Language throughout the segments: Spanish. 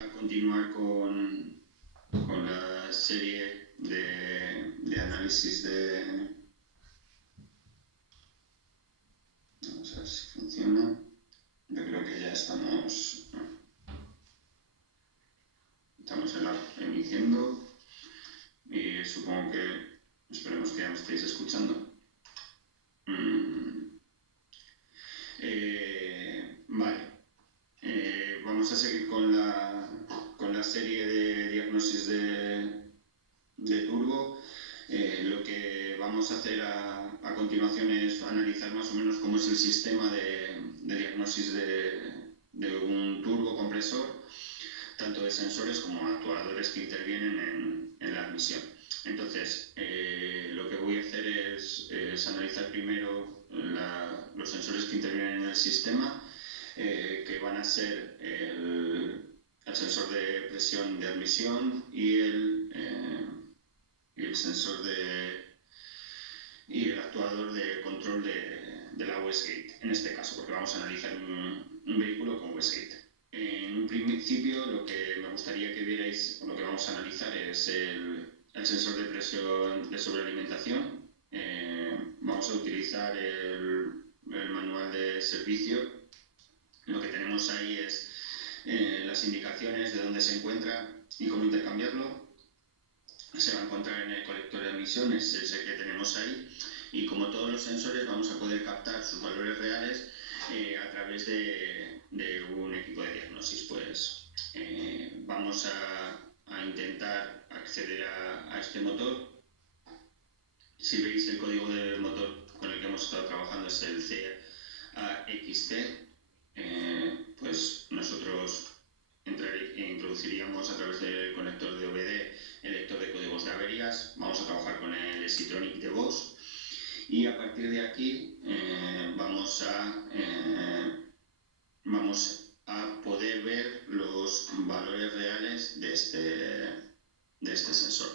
A continuar con la serie de análisis de... Vamos a ver si funciona. Yo creo que ya estamos emitiendo y supongo que esperemos que ya me estéis escuchando. Vale. Vamos a seguir con la serie de diagnosis de turbo. Lo que vamos a hacer a continuación es analizar más o menos cómo es el sistema de diagnosis de un turbocompresor, tanto de sensores como actuadores que intervienen en la admisión. Entonces, lo que voy a hacer es analizar primero los sensores que intervienen en el sistema, que van a ser el sensor de presión de admisión y el sensor y el actuador de control de la Westgate, en este caso, porque vamos a analizar un vehículo con Westgate. En un principio, lo que me gustaría que vierais, o lo que vamos a analizar, es el sensor de presión de sobrealimentación. Vamos a utilizar el manual de servicio. Lo que tenemos ahí es las indicaciones de dónde se encuentra y cómo intercambiarlo. Se va a encontrar en el colector de emisiones, ese que tenemos ahí, y como todos los sensores vamos a poder captar sus valores reales a través de un equipo de diagnosis. Pues vamos a intentar acceder a este motor. Si veis, el código del motor con el que hemos estado trabajando es el CAXT. Pues nosotros introduciríamos a través del conector de OBD el lector de códigos de averías. Vamos a trabajar con el Exitronic de Bosch y a partir de aquí vamos a poder ver los valores reales de este sensor.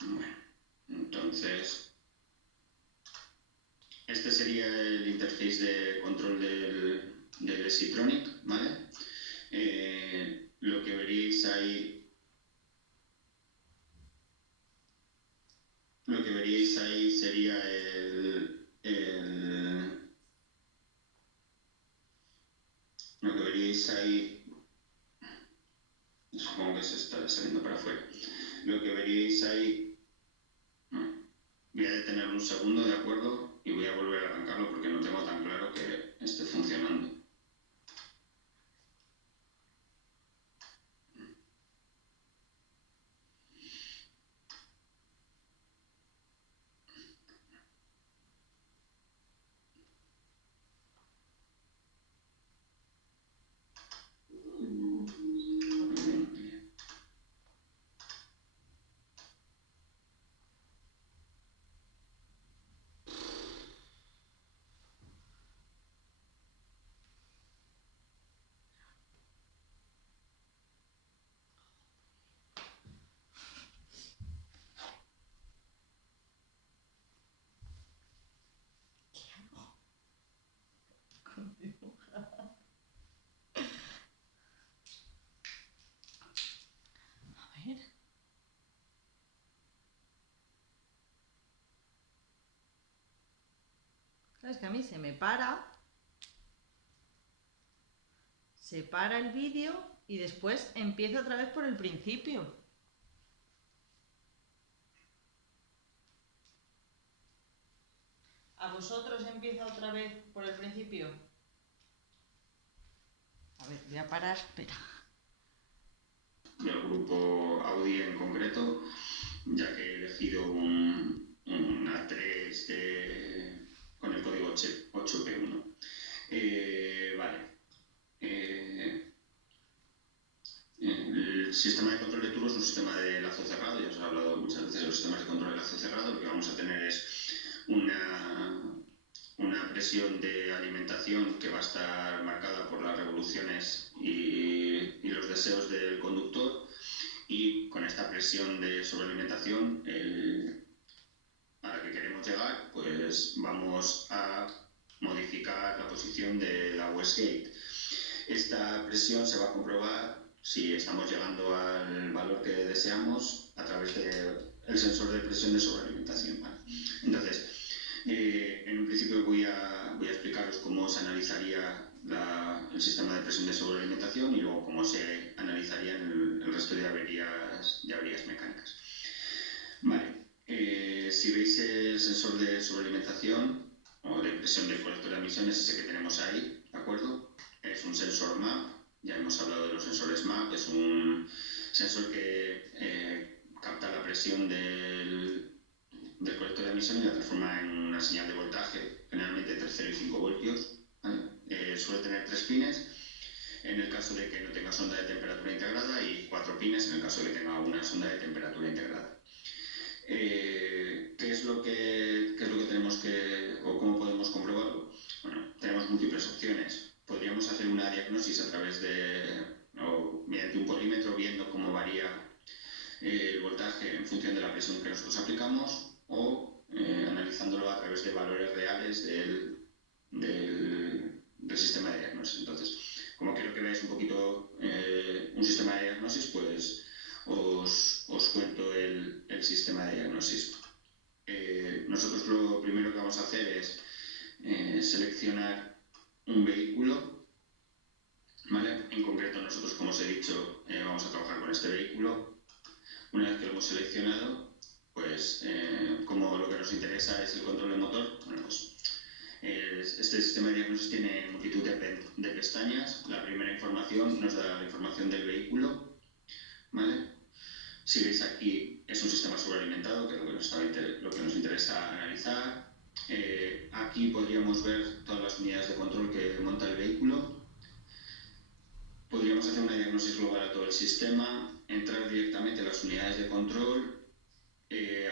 Bueno, entonces este sería el interface de control del Exitronic, ¿vale? Lo que veríais ahí sería lo que veríais ahí, supongo que se está saliendo para afuera. Lo que veríais ahí, voy a detener un segundo, ¿de acuerdo? Y voy a volver a arrancarlo porque no tengo tan claro que esté funcionando. Es que a mí se para el vídeo y después empieza otra vez por el principio. ¿A vosotros empieza otra vez por el principio? A ver, voy a parar, espera. Del grupo Audi en concreto, ya que he elegido un A3 con el código 8P1. Vale. El sistema de control de turbo es un sistema de lazo cerrado. Ya os he hablado muchas veces de los sistemas de control de lazo cerrado. Lo que vamos a tener es una presión de alimentación que va a estar marcada por las revoluciones y los deseos del conductor, y con esta presión de sobrealimentación a la que queremos llegar, pues vamos a modificar la posición de la Westgate. Esta presión se va a comprobar si estamos llegando al valor que deseamos a través del sensor de presión de sobrealimentación. ¿Vale? Entonces, en un principio voy a explicaros cómo se analizaría el sistema de presión de sobrealimentación y luego cómo se analizarían el resto de averías mecánicas. Vale. Si veis el sensor de sobrealimentación o de presión del colector de emisiones, ese que tenemos ahí, ¿de acuerdo? Es un sensor MAP, ya hemos hablado de los sensores MAP, es un sensor que capta la presión del colector de emisión y la transforma en una señal de voltaje, generalmente entre 0 y 5 voltios. ¿Vale? Suele tener 3 pines en el caso de que no tenga sonda de temperatura integrada y 4 pines en el caso de que tenga una sonda de temperatura integrada. ¿Qué es lo que tenemos o cómo podemos comprobarlo? Bueno, tenemos múltiples opciones. Podríamos hacer una diagnosis a través o mediante un polímetro viendo cómo varía el voltaje en función de la presión que nosotros aplicamos o analizándolo a través de valores reales del sistema de diagnosis. Entonces, como quiero que veáis un poquito un sistema de diagnosis, pues os cuento el sistema de diagnosis. Nosotros lo primero que vamos a hacer es seleccionar un vehículo, ¿vale? En concreto nosotros, como os he dicho, vamos a trabajar con este vehículo. Una vez que lo hemos seleccionado, pues como lo que nos interesa es el control del motor, bueno, pues este sistema de diagnosis tiene multitud de pestañas. La primera información nos da la información del vehículo, ¿vale? Si veis aquí, es un sistema sobrealimentado, que es lo que nos interesa analizar. Aquí podríamos ver todas las unidades de control que monta el vehículo. Podríamos hacer una diagnosis global a todo el sistema, entrar directamente a las unidades de control,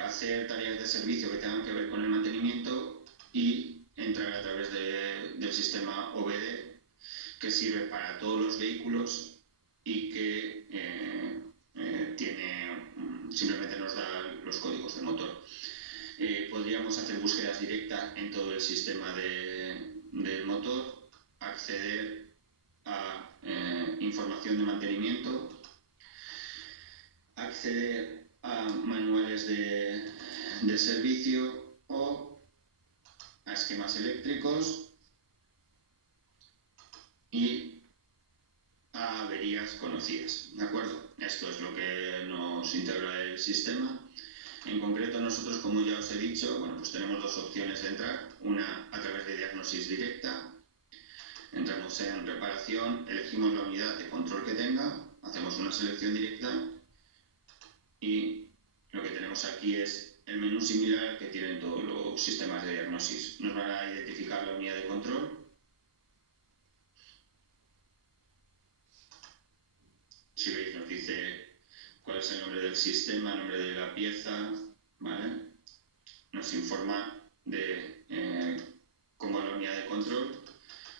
hacer tareas de servicio que tengan que ver con el mantenimiento y entrar a través del sistema OBD, que sirve para todos los vehículos y que simplemente nos da los códigos de motor. Podríamos hacer búsquedas directas en todo el sistema del motor, acceder a información de mantenimiento, acceder a manuales de servicio o a esquemas eléctricos y a averías conocidas, ¿de acuerdo? Esto es lo que nos integra el sistema. En concreto, nosotros, como ya os he dicho, bueno, pues tenemos dos opciones de entrar. Una a través de diagnosis directa. Entramos en reparación, elegimos la unidad de control que tenga, hacemos una selección directa y lo que tenemos aquí es el menú similar que tienen todos los sistemas de diagnosis. Nos van a identificar la unidad de control. Si veis, nos dice cuál es el nombre del sistema, el nombre de la pieza, ¿vale? Nos informa de cómo es la unidad de control.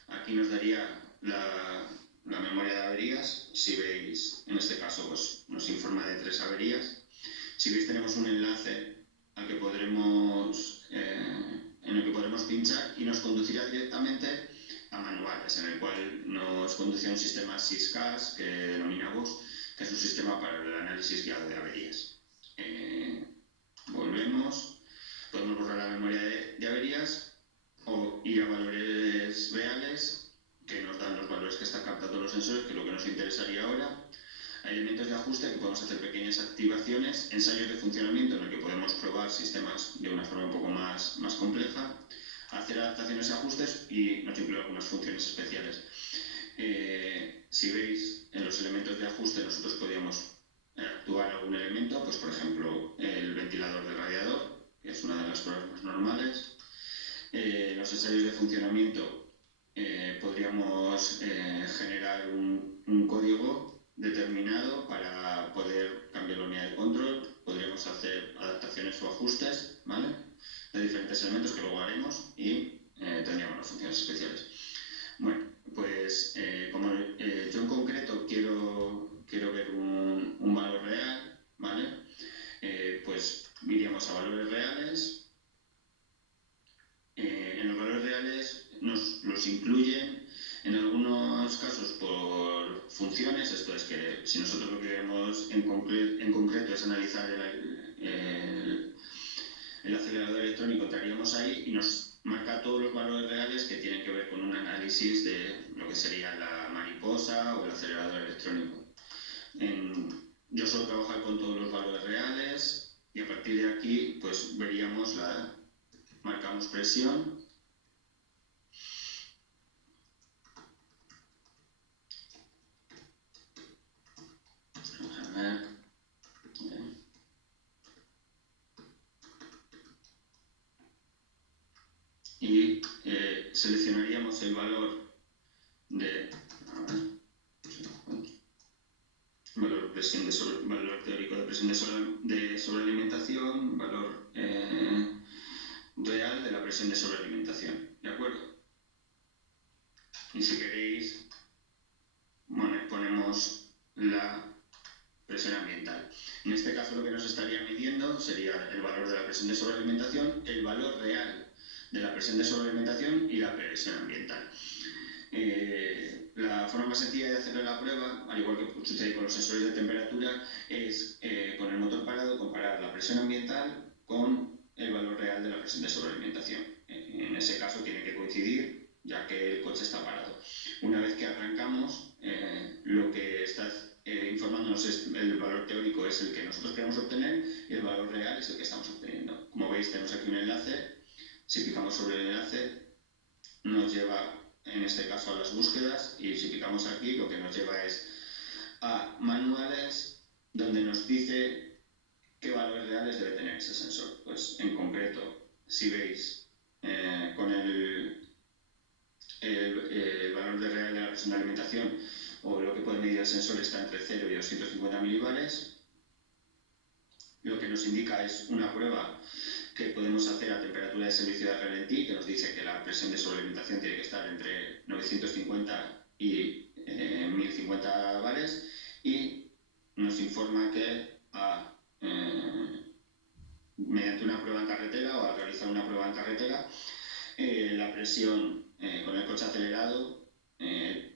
Aquí nos daría la memoria de averías. Si veis, en este caso, pues, nos informa de 3 averías. Si veis, tenemos un enlace en el que podremos pinchar y nos conducirá directamente a manuales, en el cual nos conduce a un sistema SysCAS que denominamos, que es un sistema para el análisis guiado de averías. Volvemos, podemos borrar la memoria de averías o ir a valores reales que nos dan los valores que están captando los sensores, que es lo que nos interesaría ahora. Hay elementos de ajuste que podemos hacer pequeñas activaciones, ensayos de funcionamiento en el que podemos probar sistemas de una forma un poco más compleja, hacer adaptaciones y ajustes y nos incluye algunas funciones especiales. Si veis, en los elementos de ajuste nosotros podríamos actuar algún elemento, pues por ejemplo el ventilador del radiador, que es una de las pruebas más normales. Los ensayos de funcionamiento podríamos generar un código determinado para poder cambiar la unidad de control. Podríamos hacer adaptaciones o ajustes, ¿vale?, de diferentes elementos que luego haremos y tendríamos las funciones especiales. Bueno, pues como yo en concreto quiero ver un valor real, ¿vale? Pues iríamos a valores reales. En los valores reales nos los incluyen en algunos casos por funciones. Esto es que si nosotros lo que queremos en concreto es analizar el acelerador electrónico, entraríamos ahí y nos marca todos los valores reales que tienen que ver con un análisis de lo que sería la mariposa o el acelerador electrónico. Yo suelo trabajar con todos los valores reales y a partir de aquí pues veríamos marcamos presión. Vamos a ver. Y seleccionaríamos el valor de valor teórico de presión de sobrealimentación, valor real de la presión de sobrealimentación, ¿de acuerdo? Y si queréis, ponemos la presión ambiental. En este caso lo que nos estaría midiendo sería el valor de la presión de sobrealimentación, el valor real de la presión de sobrealimentación y la presión ambiental. La forma más sencilla de hacer la prueba, al igual que sucede con los sensores de temperatura, es con el motor parado comparar la presión ambiental con el valor real de la presión de sobrealimentación. En ese caso tiene que coincidir, ya que el coche está parado. Una vez que arrancamos, lo que está informándonos es el valor teórico es el que nosotros queremos obtener y el valor real es el que estamos obteniendo. Como veis, tenemos aquí un enlace. Si picamos sobre el enlace, nos lleva en este caso a las búsquedas, y si picamos aquí lo que nos lleva es a manuales donde nos dice qué valores reales debe tener ese sensor. Pues en concreto, si veis con el valor real de la presión de alimentación o lo que puede medir el sensor está entre 0 y 250 milibares, lo que nos indica es una prueba que podemos hacer a temperatura de servicio de ralentí, que nos dice que la presión de sobrealimentación tiene que estar entre 950 y 1050 bares, y nos informa que mediante una prueba en carretera o al realizar una prueba en carretera, la presión con el coche acelerado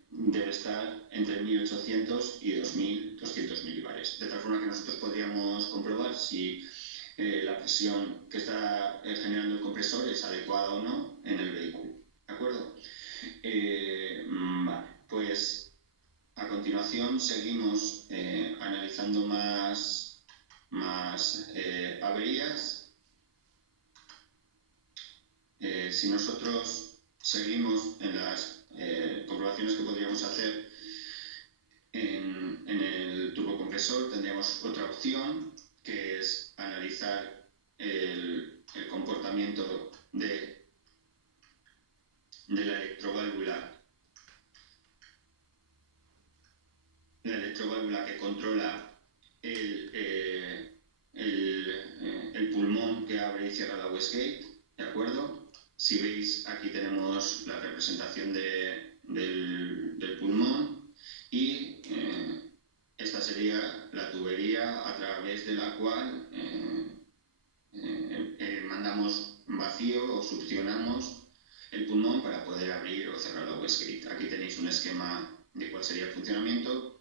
debe estar entre 1800 y 2200 milibares, de tal forma que nosotros podríamos comprobar si la presión que está generando el compresor es adecuada o no en el vehículo, ¿de acuerdo? Vale, pues a continuación seguimos analizando más averías. Si nosotros seguimos en las comprobaciones que podríamos hacer en el turbocompresor, tendríamos otra opción, que es analizar el comportamiento de la electroválvula que controla el pulmón que abre y cierra la wastegate, ¿de acuerdo? Si veis, aquí tenemos la representación del pulmón y esta sería la tubería a través de la cual mandamos vacío o succionamos el pulmón para poder abrir o cerrar la wastegate. Aquí tenéis un esquema de cuál sería el funcionamiento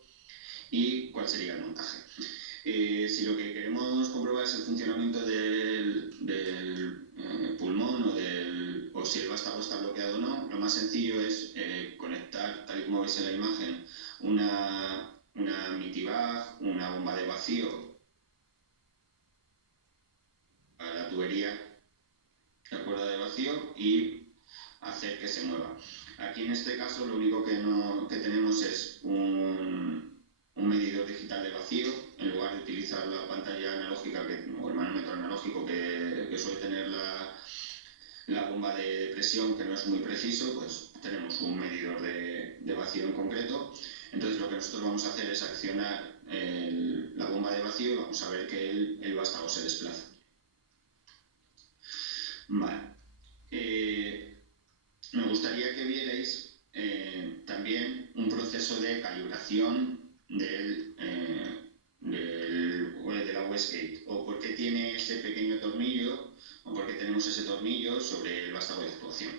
y cuál sería el montaje. Si lo que queremos comprobar es el funcionamiento del pulmón o si el vástago está bloqueado o no, lo más sencillo es conectar, tal y como veis en la imagen, una mitibag, una bomba de vacío a la tubería de cuerda de vacío y hacer que se mueva. Aquí en este caso lo único que tenemos es un medidor digital de vacío, en lugar de utilizar la pantalla analógica o el manómetro analógico que suele tener la bomba de presión, que no es muy preciso, pues tenemos un medidor de vacío en concreto. Entonces lo que nosotros vamos a hacer es accionar la bomba de vacío y vamos a ver que el vástago se desplaza. Vale. Me gustaría que vierais también un proceso de calibración de la wastegate, o por qué tiene ese pequeño tornillo, o por qué tenemos ese tornillo sobre el vástago de actuación.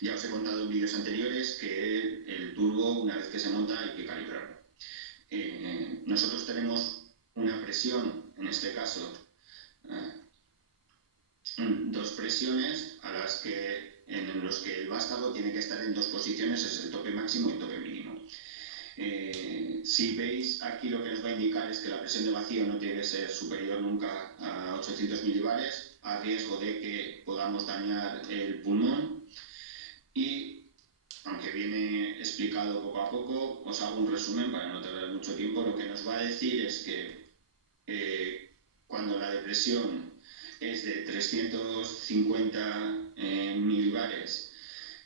Ya os he contado en vídeos anteriores que el turbo, una vez que se monta, hay que calibrarlo. nosotros tenemos una presión, en este caso, dos presiones en los que el vástago tiene que estar en dos posiciones, es el tope máximo y el tope mínimo. Si veis aquí, lo que nos va a indicar es que la presión de vacío no tiene que ser superior nunca a 800 milibares, a riesgo de que podamos dañar el pulmón. Y aunque viene explicado poco a poco, os hago un resumen para no tardar mucho tiempo. Lo que nos va a decir es que cuando la depresión es de 350 milibares,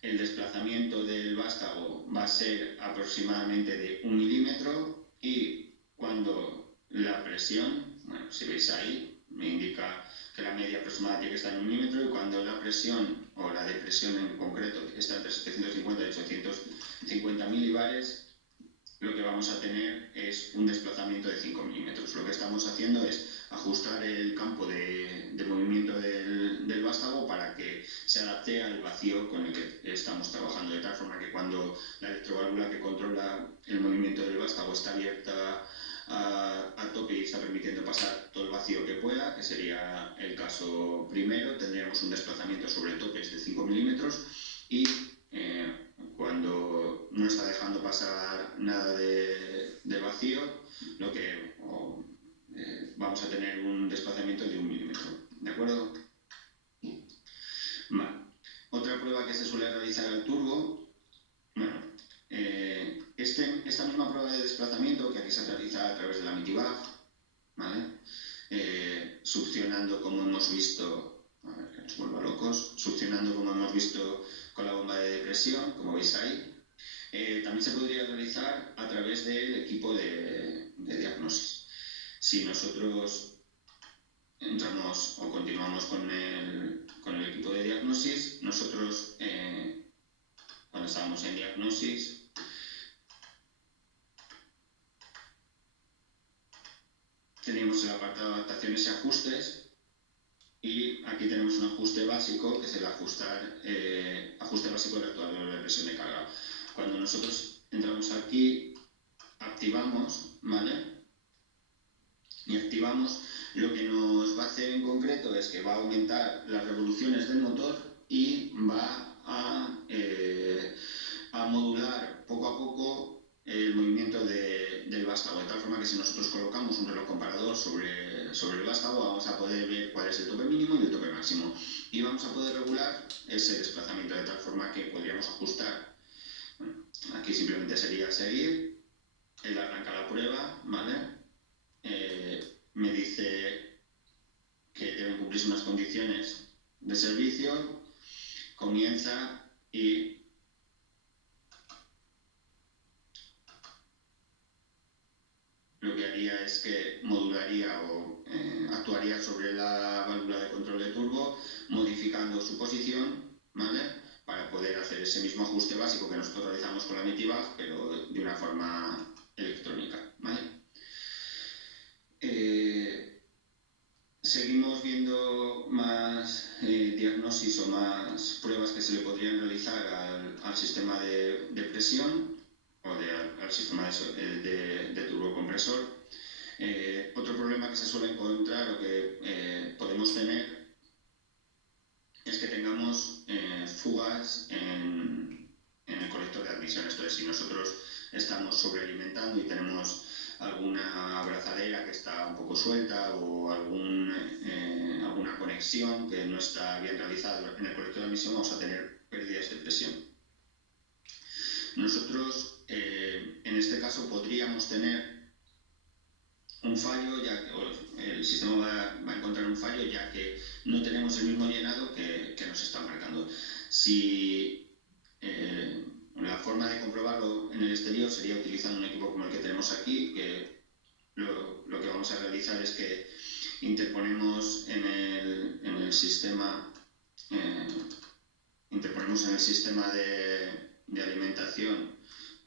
el desplazamiento del vástago va a ser aproximadamente de 1 milímetro, y cuando la presión, bueno, si veis ahí, me indica que la media aproximada tiene que estar en 1 milímetro, y cuando la presión o la depresión en concreto está entre 750 y 850 milibares, lo que vamos a tener es un desplazamiento de 5 milímetros. Lo que estamos haciendo es ajustar el campo de movimiento del vástago para que se adapte al vacío con el que estamos trabajando, de tal forma que cuando la electroválvula que controla el movimiento del vástago está abierta a tope y está permitiendo pasar todo el vacío que pueda, que sería el caso primero, tendríamos un desplazamiento sobre topes de 5 milímetros, y cuando no está dejando pasar nada de vacío, vamos a tener un desplazamiento de 1 milímetro. ¿De acuerdo? Vale. Otra prueba que se suele realizar al turbo, bueno, esta misma prueba de desplazamiento, que aquí se realiza a través de la Mitivac, ¿vale? Succionando, como hemos visto, a ver que nos vuelva locos, succionando como hemos visto con la bomba de depresión, como veis ahí. También se podría realizar a través del equipo de diagnosis. Si nosotros entramos o continuamos con el equipo de diagnosis, nosotros cuando estábamos en diagnosis teníamos el apartado de adaptaciones y ajustes, y aquí tenemos un ajuste básico, que es el ajuste básico del actuador de presión de carga. Cuando nosotros entramos aquí, activamos, ¿vale? Y activamos, lo que nos va a hacer en concreto es que va a aumentar las revoluciones del motor y va a modular poco a poco el movimiento del vástago, de tal forma que si nosotros colocamos un reloj comparador sobre el vástago, vamos a poder ver cuál es el tope mínimo y el tope máximo, y vamos a poder regular ese desplazamiento de tal forma que podríamos ajustar. Bueno, aquí simplemente sería seguir, él arranca la prueba, ¿vale? Me dice que deben cumplirse unas condiciones de servicio, comienza, y lo que haría es que modularía o actuaría sobre la válvula de control de turbo, modificando su posición, ¿vale? Para poder hacer ese mismo ajuste básico que nosotros realizamos con la Mitivac, pero de una forma electrónica, ¿vale? Seguimos viendo más diagnosis o más pruebas que se le podrían realizar al sistema de presión o al sistema de turbocompresor. Otro problema que se suele encontrar o que podemos tener es que tengamos fugas en el colector de admisión. Esto es, si nosotros estamos sobrealimentando y tenemos alguna abrazadera que está un poco suelta o alguna conexión que no está bien realizada en el colector de admisión, vamos a tener pérdidas de presión. Nosotros, en este caso, podríamos tener un fallo, ya que el sistema va a encontrar un fallo, ya que no tenemos el mismo llenado que nos está marcando. La forma de comprobarlo en el exterior sería utilizando un equipo como el que tenemos aquí, que lo que vamos a realizar es que interponemos en el sistema de alimentación,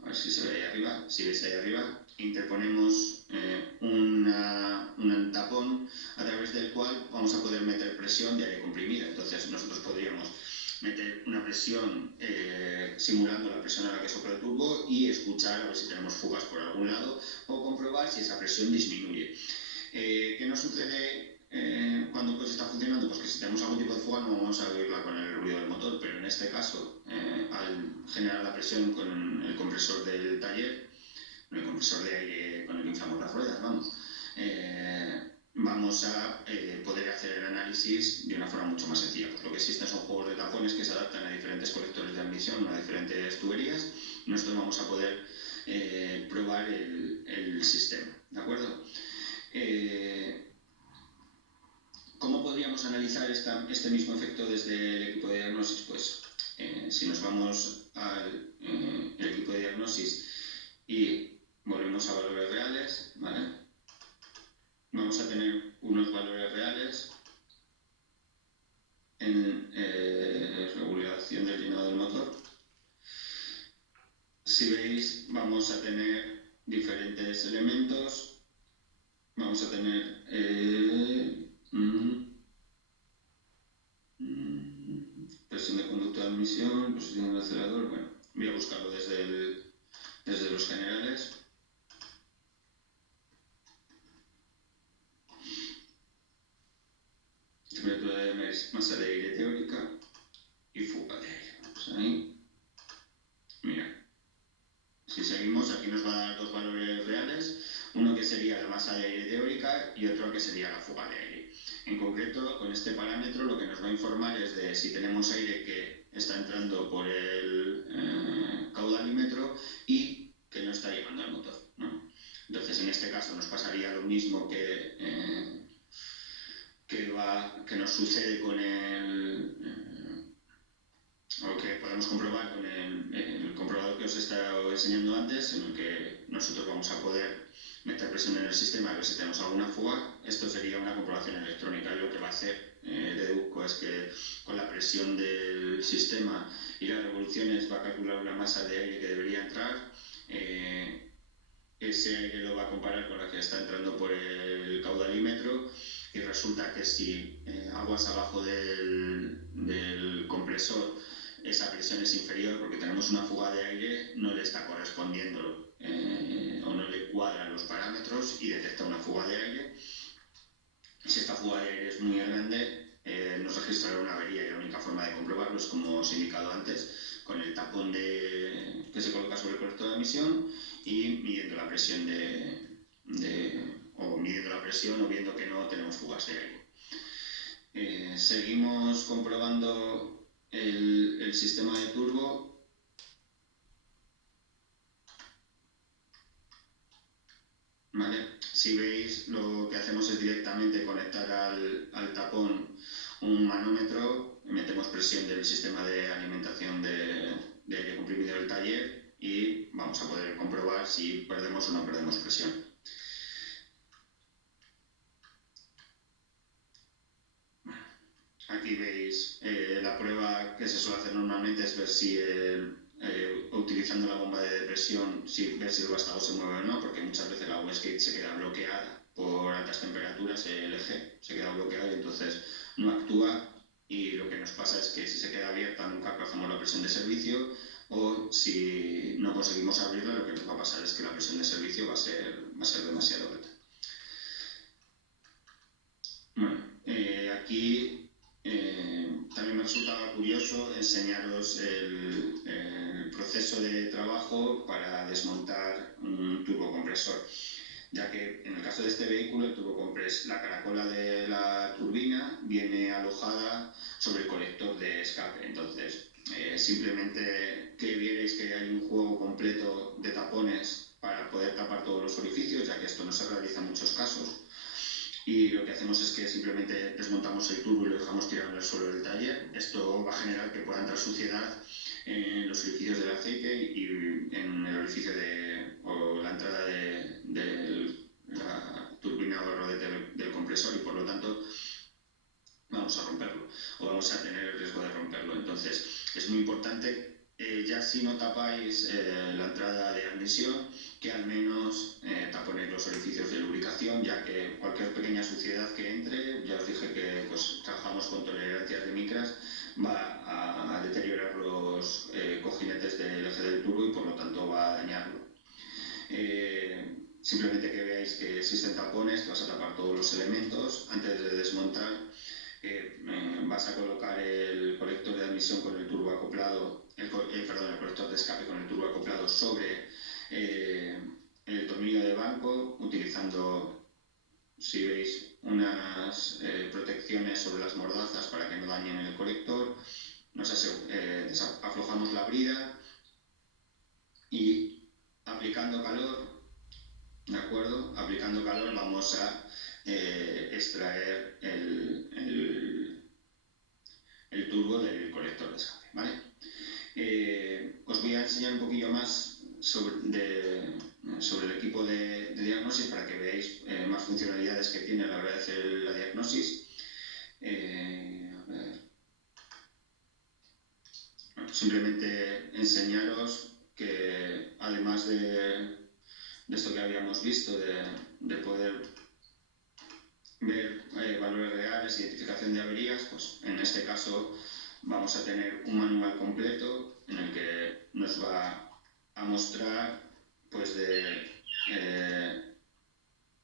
a ver si se ve ahí arriba, si veis ahí arriba, interponemos un tapón a través del cual vamos a poder meter presión de aire comprimida. Entonces nosotros podríamos meter una presión simulando la presión a la que sopla el turbo y escuchar a ver si tenemos fugas por algún lado, o comprobar si esa presión disminuye. ¿Qué nos sucede cuando el coche está funcionando? Pues que si tenemos algún tipo de fuga no vamos a oírla con el ruido del motor, pero en este caso, al generar la presión con el compresor del taller, el compresor de aire con el que inflamos las ruedas, vamos a poder hacer el análisis de una forma mucho más sencilla. Pues lo que existen son juegos de tapones que se adaptan a diferentes colectores de admisión, a diferentes tuberías, y nosotros vamos a poder probar el sistema, ¿de acuerdo? ¿Cómo podríamos analizar este mismo efecto desde el equipo de diagnosis? Pues si nos vamos al equipo de diagnosis y volvemos a valores reales, ¿vale? Vamos a tener unos valores reales en regulación del llenado del motor. Si veis, vamos a tener diferentes elementos. Vamos a tener presión de conducto de admisión, posición del acelerador. Bueno, voy a buscarlo desde los generales. Temperatura de masa de aire teórica y fuga de aire. Vamos ahí. Mira, si seguimos, aquí nos va a dar dos valores reales, uno que sería la masa de aire teórica y otro que sería la fuga de aire. En concreto, con este parámetro lo que nos va a informar es de si tenemos aire que está entrando por el caudalímetro y que no está llegando al motor, ¿no? Entonces, en este caso nos pasaría lo mismo que nos sucede con o que podemos comprobar con el comprobador que os he estado enseñando antes, en el que nosotros vamos a poder meter presión en el sistema a ver si tenemos alguna fuga. Esto sería una comprobación electrónica, y lo que va a hacer deduzco es que con la presión del sistema y las revoluciones va a calcular una masa de aire que debería entrar. Ese aire lo va a comparar con la que está entrando por el caudalímetro, y resulta que si aguas abajo del compresor esa presión es inferior porque tenemos una fuga de aire, no le está correspondiendo o no le cuadran los parámetros y detecta una fuga de aire. Si esta fuga de aire es muy grande, nos registrará una avería, y la única forma de comprobarlo es, como os he indicado antes, con el tapón que se coloca sobre el colector de admisión y midiendo la presión o viendo que no tenemos fugas de aire. Seguimos comprobando el sistema de turbo. ¿Vale? Si veis, lo que hacemos es directamente conectar al tapón un manómetro, metemos presión del sistema de alimentación de aire comprimido del taller y vamos a poder comprobar si perdemos o no perdemos presión. Aquí veis la prueba que se suele hacer normalmente es ver si utilizando la bomba de depresión, ver si el vástago se mueve o no, porque muchas veces la wastegate se queda bloqueada por altas temperaturas, el eje se queda bloqueado y entonces no actúa, y lo que nos pasa es que si se queda abierta nunca alcanzamos la presión de servicio, o si no conseguimos abrirla, lo que nos va a pasar es que la presión de servicio va a ser demasiado alta. Bueno, aquí también me resulta curioso enseñaros el proceso de trabajo para desmontar un turbocompresor, ya que en el caso de este vehículo la caracola de la turbina viene alojada sobre el colector de escape. Entonces, simplemente que vierais que hay un juego completo de tapones para poder tapar todos los orificios, ya que esto no se realiza en muchos casos. Y lo que hacemos es que simplemente desmontamos el turbo y lo dejamos tirado en el suelo del taller. Esto va a generar que pueda entrar suciedad en los orificios del aceite y en el orificio o la entrada de la turbina o el rodete del compresor, y por lo tanto vamos a romperlo o vamos a tener el riesgo de romperlo. Entonces es muy importante, ya si no tapáis la entrada de admisión, que al menos taponéis los orificios de lubricación, ya que cualquier pequeña suciedad que entre, ya os dije que pues, trabajamos con tolerancias de micras, va a deteriorar los cojinetes del eje del turbo y por lo tanto va a dañarlo. simplemente que veáis que existen tapones, que vas a tapar todos los elementos. Antes de desmontar, vas a colocar el colector de admisión con el turbo acoplado, el colector de escape con el turbo acoplado sobre el tornillo de banco, utilizando, si veis, unas protecciones sobre las mordazas para que no dañen el colector. Aflojamos la brida y aplicando calor, ¿de acuerdo? Aplicando calor vamos a extraer el turbo del colector de escape, ¿vale? Os voy a enseñar un poquillo más sobre el equipo de diagnosis para que veáis más funcionalidades que tiene a la hora de hacer la diagnosis. Simplemente enseñaros que además de esto que habíamos visto, de poder ver valores reales, identificación de averías, pues en este caso vamos a tener un manual completo en el que nos va a mostrar pues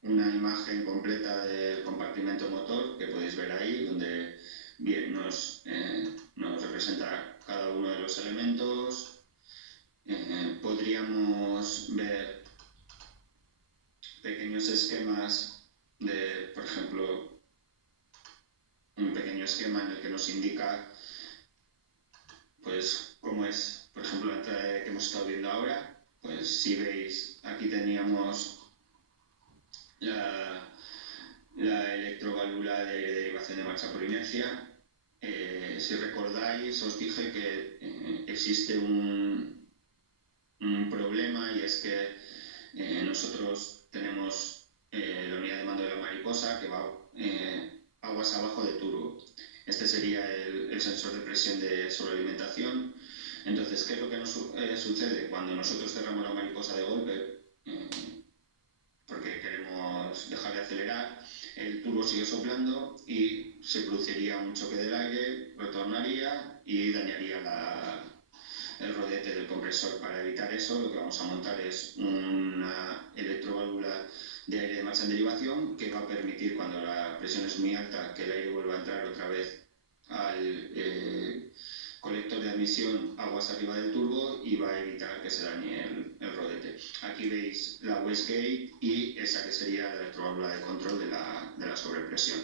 una imagen completa del compartimento motor que podéis ver ahí, donde bien nos representa cada uno de los elementos. Podríamos ver pequeños esquemas de, por ejemplo, un pequeño esquema en el que nos indica pues cómo es, por ejemplo, la entrada que hemos estado viendo ahora. Pues si veis, aquí teníamos la electroválvula de derivación de marcha por inercia. Si recordáis, os dije que existe un problema, y es que nosotros tenemos la unidad de mando de la mariposa que va aguas abajo de turbo. Este sería el sensor de presión de sobrealimentación. Entonces, ¿qué es lo que nos sucede cuando nosotros cerramos la mariposa de golpe? Porque queremos dejar de acelerar, el turbo sigue soplando y se produciría un choque del aire, retornaría y dañaría el rodete del compresor. Para evitar eso, lo que vamos a montar es una electroválvula de aire de marcha en derivación que va a permitir, cuando la presión es muy alta, que el aire vuelva a entrar otra vez al colector de admisión aguas arriba del turbo y va a evitar que se dañe el rodete. Aquí veis la wastegate y esa que sería la electroválvula de control de la sobrepresión.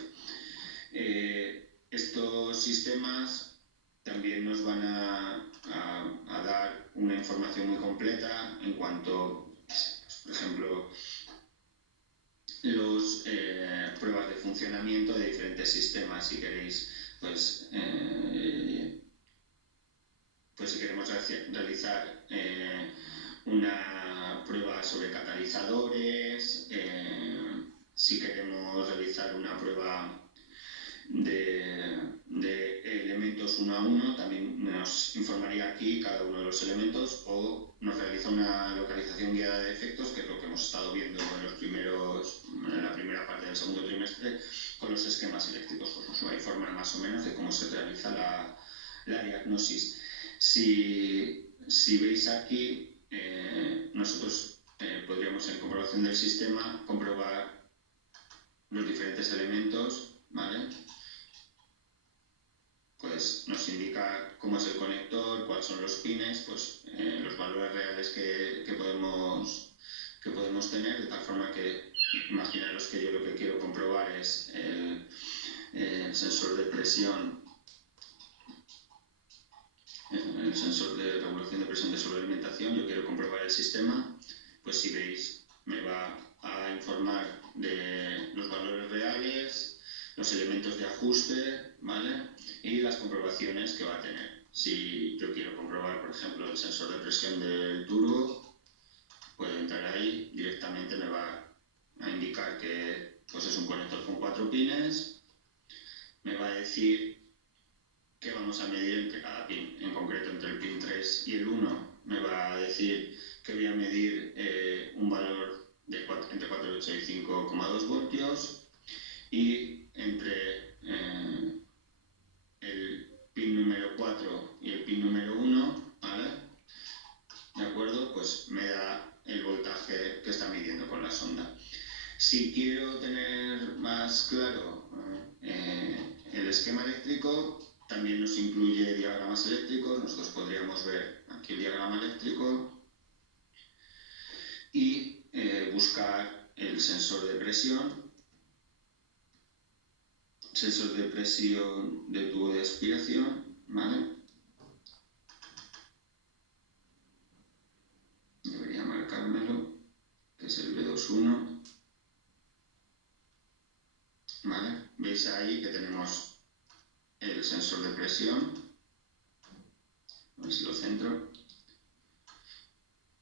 Estos sistemas también nos van a dar una información muy completa en cuanto, por ejemplo, las pruebas de funcionamiento de diferentes sistemas. Si queréis, pues si queremos realizar una prueba sobre catalizadores, si queremos realizar una prueba de elementos uno a uno, también nos informaría aquí cada uno de los elementos, o nos realiza una localización guiada de efectos, que es lo que hemos estado viendo en la primera parte del segundo trimestre con los esquemas eléctricos. Pues nos va a informar más o menos de cómo se realiza la diagnosis. Si veis aquí, nosotros podríamos, en comprobación del sistema, comprobar los diferentes elementos, ¿vale? Pues nos indica cómo es el conector, cuáles son los pines, pues los valores reales que podemos tener, de tal forma que, imaginaros que yo lo que quiero comprobar es el sensor de presión, el sensor de regulación de presión de sobrealimentación. Yo quiero comprobar el sistema, pues si veis, me va a informar de los valores reales, los elementos de ajuste, ¿vale? Y las comprobaciones que va a tener. Si yo quiero comprobar, por ejemplo, el sensor de presión del turbo, puedo entrar ahí, directamente me va a indicar que pues es un conector con 4 pines, me va a decir que vamos a medir entre cada pin, en concreto entre el pin 3 y el 1, me va a decir que voy a medir un valor de entre 4,8 y 5,2 voltios, y entre el pin número 4 y el pin número 1, ¿vale? ¿De acuerdo? Pues me da el voltaje que está midiendo con la sonda. Si quiero tener más claro el esquema eléctrico, también nos incluye diagramas eléctricos. Nosotros podríamos ver aquí el diagrama eléctrico y buscar el sensor de presión de tubo de aspiración, ¿vale? Debería marcármelo, que es el B21. ¿Vale? Veis ahí que tenemos el sensor de presión. A ver si lo centro.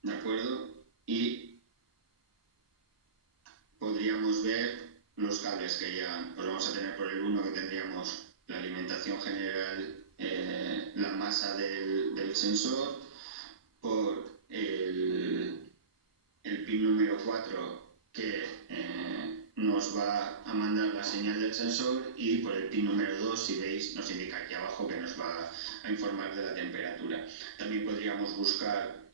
¿De acuerdo? Y podríamos ver los cables que llegan. Pues vamos a tener por el 1 que tendríamos la alimentación general, la masa del sensor, por el pin número 4 que nos va a mandar la señal del sensor, y por el pin número 2, si veis, nos indica aquí abajo que nos va a informar de la temperatura. También podríamos buscar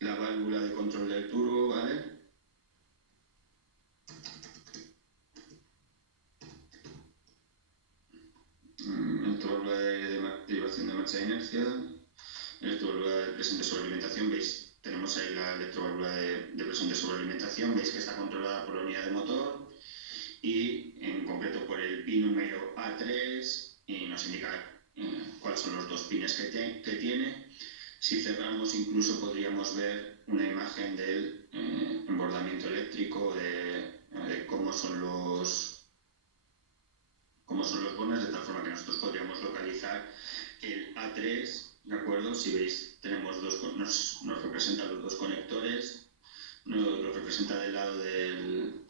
la válvula de control del turbo, ¿vale? Válvula de activación de marcha de inercia, electroválvula de presión de sobrealimentación, veis, tenemos ahí la electroválvula de presión de sobrealimentación, veis que está controlada por la unidad de motor y en concreto por el pin número A3, y nos indica cuáles son los dos pines que tiene. Si cerramos, incluso podríamos ver una imagen del embordamiento eléctrico, de cómo son los bonos, de tal forma que nosotros podríamos localizar el A3, ¿de acuerdo? Si veis, tenemos nos representa los dos conectores, nos representa del lado del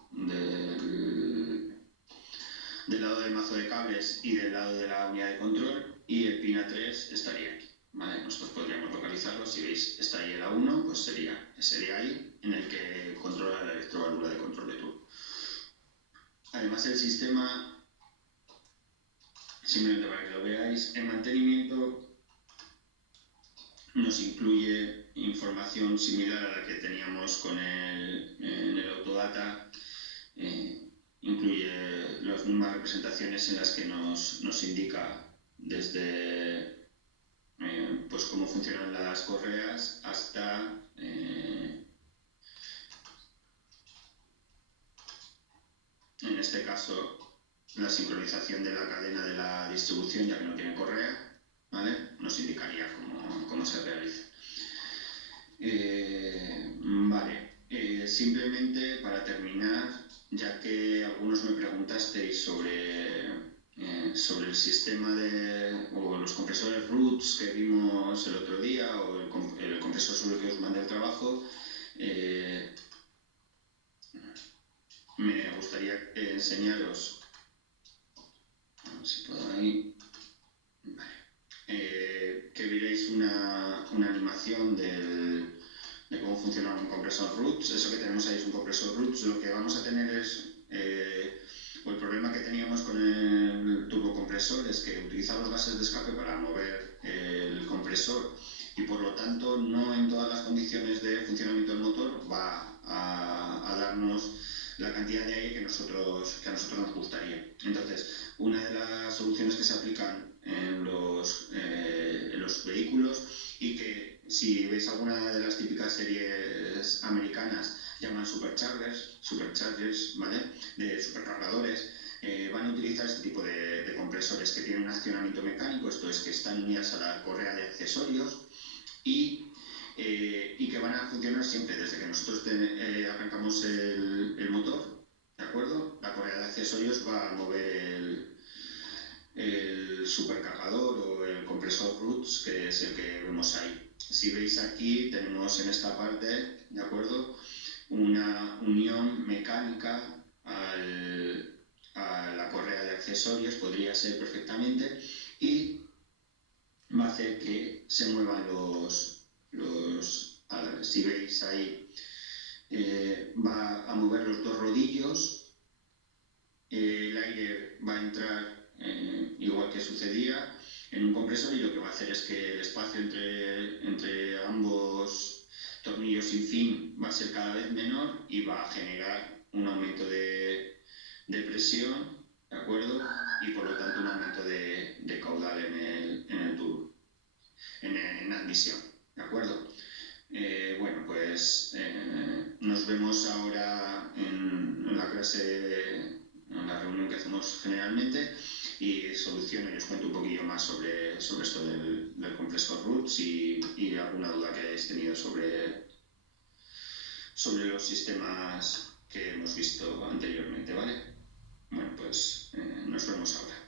lado del mazo de cables y del lado de la unidad de control, y el pin A3 estaría aquí, ¿vale? Nosotros podríamos localizarlo. Si veis, está ahí el A1, pues sería ese de ahí, en el que controla la electroválvula de control de turbo. Además, el sistema, simplemente para que lo veáis, en mantenimiento nos incluye información similar a la que teníamos en el Autodata. Incluye las mismas representaciones en las que nos indica desde pues cómo funcionan las correas hasta en este caso la sincronización de la cadena de la distribución, ya que no tiene correa, ¿vale? Nos indicaría cómo se realiza. Vale, simplemente para terminar, ya que algunos me preguntasteis sobre el sistema o los compresores roots que vimos el otro día, o el compresor sobre el que os mandé el trabajo, me gustaría enseñaros, a ver si puedo ahí, vale, que veréis una animación de cómo funciona un compresor roots. Eso que tenemos ahí es un compresor roots. Lo que vamos a tener es, o el problema que teníamos con el turbocompresor es que utiliza los gases de escape para mover el compresor, y por lo tanto no en todas las condiciones de funcionamiento del motor va a darnos la cantidad de aire que a nosotros nos gustaría. Entonces, una de las soluciones que se aplican en los vehículos, y que si veis alguna de las típicas series americanas llaman superchargers, ¿vale? De supercargadores, van a utilizar este tipo de compresores que tienen un accionamiento mecánico, esto es, que están unidas a la correa de accesorios, y que van a funcionar siempre desde que nosotros arrancamos el motor, ¿de acuerdo? La correa de accesorios va a mover el supercargador o el compresor roots, que es el que vemos ahí. Si veis aquí, tenemos en esta parte, ¿de acuerdo?, una unión mecánica a la correa de accesorios, podría ser perfectamente, y va a hacer que se muevan si veis ahí, va a mover los dos rodillos, el aire va a entrar igual que sucedía, en un compresor, y lo que va a hacer es que el espacio entre ambos tornillos sin fin va a ser cada vez menor y va a generar un aumento de presión, ¿de acuerdo? Y por lo tanto un aumento de caudal en el tubo, en la admisión, ¿de acuerdo? Bueno, pues nos vemos ahora en la clase, en la reunión que hacemos generalmente, y soluciono y os cuento un poquillo más sobre esto del compresor Roots y alguna duda que hayáis tenido sobre los sistemas que hemos visto anteriormente, ¿vale? Bueno, pues nos vemos ahora.